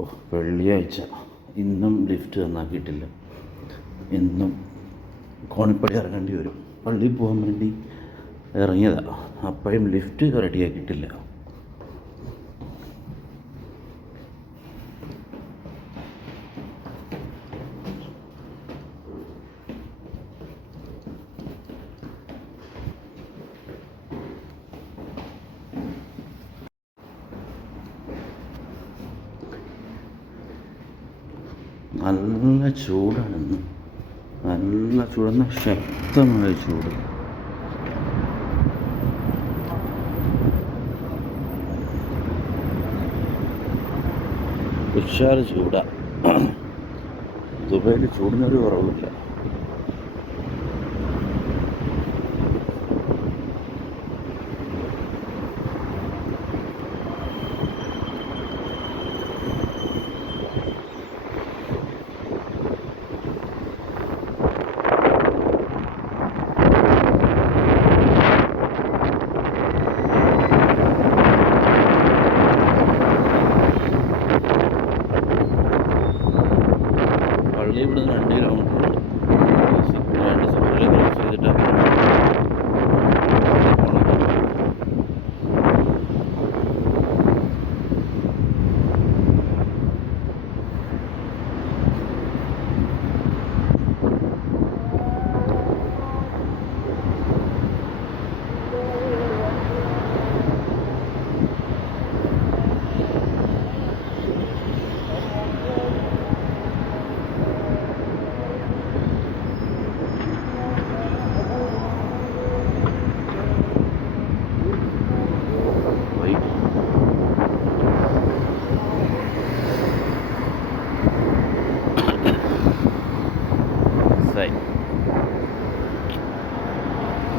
ഓ, വെള്ളിയാഴ്ച ഇന്നും ലിഫ്റ്റ് നന്നാക്കിയിട്ടില്ല. ഇന്നും കോണിപ്പടി ഇറങ്ങേണ്ടി വരും. പള്ളിയിൽ പോകാൻ വേണ്ടി ഇറങ്ങിയതാണ്, അപ്പോഴും ലിഫ്റ്റ് റെഡിയാക്കിയിട്ടില്ല. നല്ല ചൂടാണെന്ന്, നല്ല ചൂടെന്ന ശക്തമായ ചൂട്. ഉഷാറ് ചൂടാണ്. ദുബൈയിൽ ചൂടിനൊരു കുറവില്ല. പള്ളി ഇവിടുന്ന് 2 കിലോമീറ്റർ ഉണ്ട്. 2 സെക്കൻഡിൽ ക്രോസ് ചെയ്തിട്ടാണ്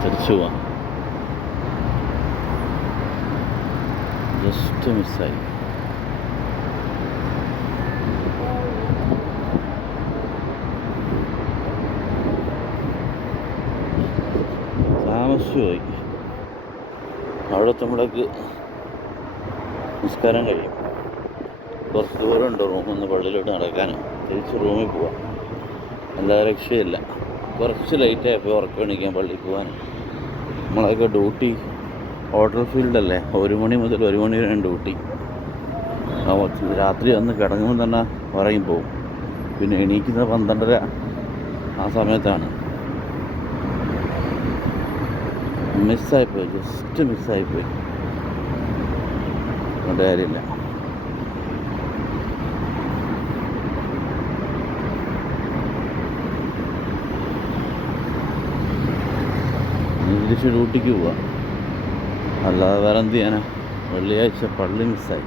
തിരിച്ചു പോവാം. ജസ്റ്റ് മിസ്സായി. താമസിച്ചുപോയി. അവിടെ എത്തുമ്പോഴേക്ക് നിസ്കാരം കഴിയും. കുറച്ച് ദൂരമുണ്ട് റൂമിൽ നിന്ന് പള്ളിയിലോട്ട് നടക്കാൻ. തിരിച്ച് റൂമിൽ പോവാം, എല്ലാ രക്ഷയില്ല. കുറച്ച് ലേറ്റായപ്പോൾ ഉറക്കം എണീക്കാൻ പള്ളിയിൽ പോകാൻ. നമ്മളൊക്കെ ഡ്യൂട്ടി ഹോട്ടൽ ഫീൽഡല്ലേ, 1 മണി മുതൽ 1 മണി വരെ ഡ്യൂട്ടി. രാത്രി വന്ന് കിടങ്ങുമ്പോൾ തന്നെ ഉറങ്ങിപ്പോവും. പിന്നെ എണീക്കുന്ന 12:30 ആ സമയത്താണ്. മിസ്സായിപ്പോയി, ജസ്റ്റ് മിസ്സായിപ്പോയി. അതുകൊണ്ട് കാര്യമില്ല. തിരിച്ച് ഡ്യൂട്ടിക്ക് പോവാം, അല്ലാതെ വേറെ എന്ത് ചെയ്യാനാ. വെള്ളിയാഴ്ച പള്ളി മിസ്സായി.